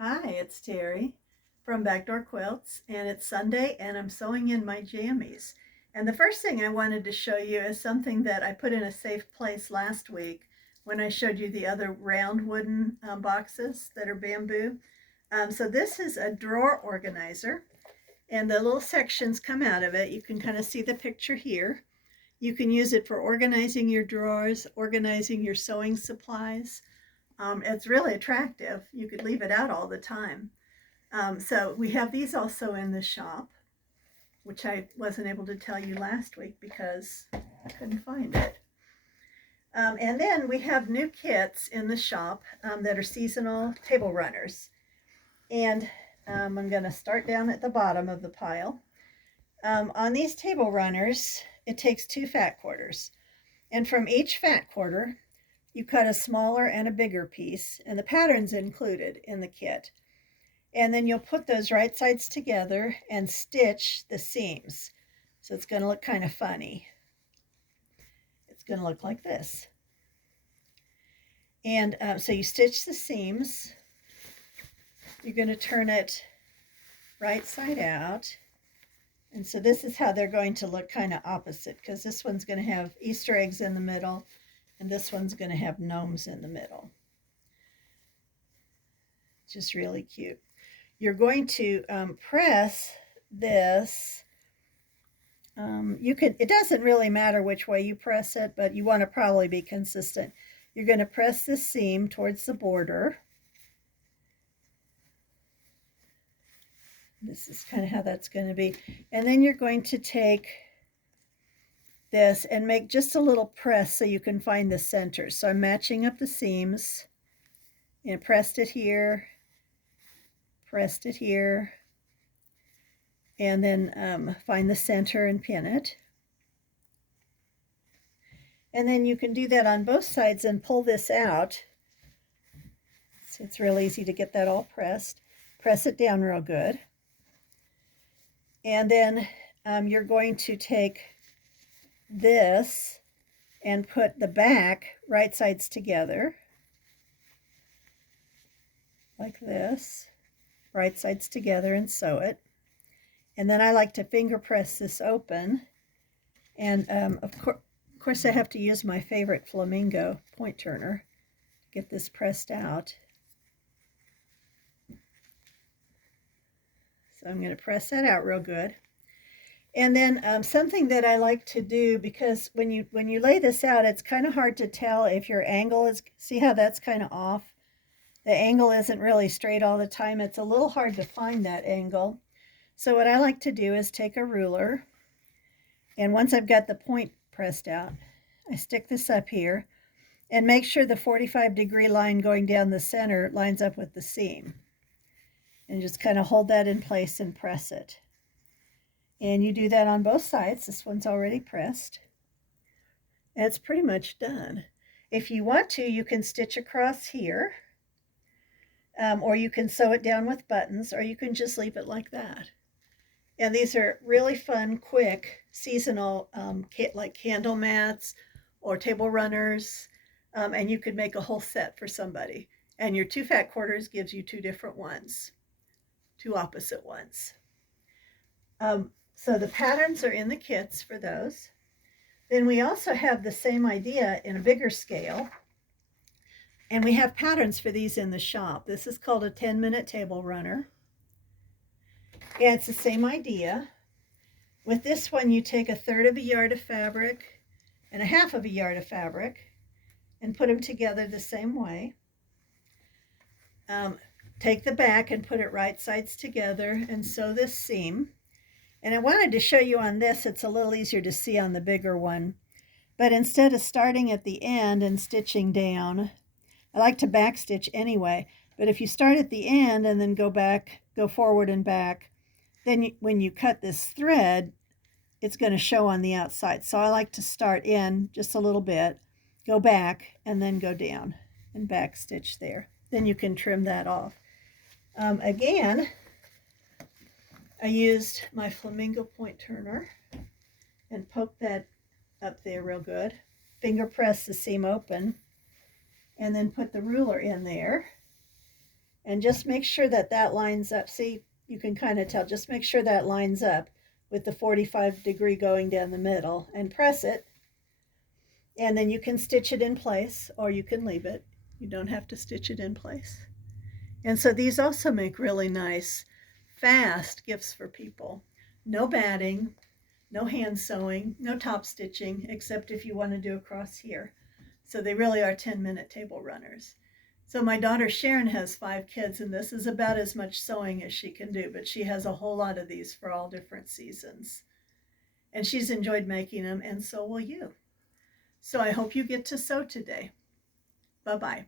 Hi, it's Terry from Backdoor Quilts, and it's Sunday, and I'm sewing in my jammies. And the first thing I wanted to show you is something that I put in a safe place last week when I showed you the other round wooden boxes that are bamboo. So this is a drawer organizer, and the little sections come out of it. You can kind of see the picture here. You can use it for organizing your drawers, organizing your sewing supplies. It's really attractive. You could leave it out all the time. So we have these also in the shop, which I wasn't able to tell you last week because I couldn't find it. And then we have new kits in the shop that are seasonal table runners. And I'm going to start down at the bottom of the pile. On these table runners, it takes 2 fat quarters. And from each fat quarter, you cut a smaller and a bigger piece, and the pattern's included in the kit. And then you'll put those right sides together and stitch the seams. So it's going to look kind of funny. It's going to look like this. And so you stitch the seams. You're going to turn it right side out. And so this is how they're going to look kind of opposite, because this one's going to have Easter eggs in the middle, and this one's going to have gnomes in the middle. Just really cute. You're going to press this. It doesn't really matter which way you press it, but you want to probably be consistent. You're going to press this seam towards the border. This is kind of how that's going to be. And then you're going to take this and make just a little press so you can find the center. So I'm matching up the seams and pressed it here, and then find the center and pin it. And then you can do that on both sides and pull this out. So it's real easy to get that all pressed. Press it down real good. And then you're going to take this and put the back right sides together, like this, right sides together, and sew it. And then I like to finger press this open. And of course I have to use my favorite flamingo point turner to get this pressed out. So I'm going to press that out real good. And then something that I like to do, because when you lay this out, it's kind of hard to tell if your angle is, see how that's kind of off? The angle isn't really straight all the time. It's a little hard to find that angle. So what I like to do is take a ruler, and once I've got the point pressed out, I stick this up here and make sure the 45-degree line going down the center lines up with the seam. And just kind of hold that in place and press it. And you do that on both sides. This one's already pressed. And it's pretty much done. If you want to, you can stitch across here, or you can sew it down with buttons, or you can just leave it like that. And these are really fun, quick, seasonal, like candle mats or table runners. And you could make a whole set for somebody. And your 2 fat quarters gives you 2 different ones, 2 opposite ones. So the patterns are in the kits for those. Then we also have the same idea in a bigger scale. And we have patterns for these in the shop. This is called a 10-minute table runner. And it's the same idea. With this one, you take 1/3 of a yard of fabric and 1/2 of a yard of fabric and put them together the same way. Take the back and put it right sides together and sew this seam. And I wanted to show you on this, it's a little easier to see on the bigger one. But instead of starting at the end and stitching down, I like to back stitch anyway. But if you start at the end and then go forward and back, then when you cut this thread, it's going to show on the outside. So I like to start in just a little bit, go back, and then go down and back stitch there. Then you can trim that off. Again, I used my flamingo point turner and poked that up there real good. Finger press the seam open and then put the ruler in there And just make sure that that lines up. See, you can kind of tell. Just make sure that lines up with the 45-degree going down the middle, and press it. And then you can stitch it in place, or you can leave it. You don't have to stitch it in place. And so these also make really nice, fast gifts for people. No batting, no hand sewing, no top stitching, except if you want to do across here. So they really are 10-minute table runners. So my daughter Sharon has 5 kids, and this is about as much sewing as she can do, but she has a whole lot of these for all different seasons. And she's enjoyed making them, and so will you. So I hope you get to sew today. Bye-bye.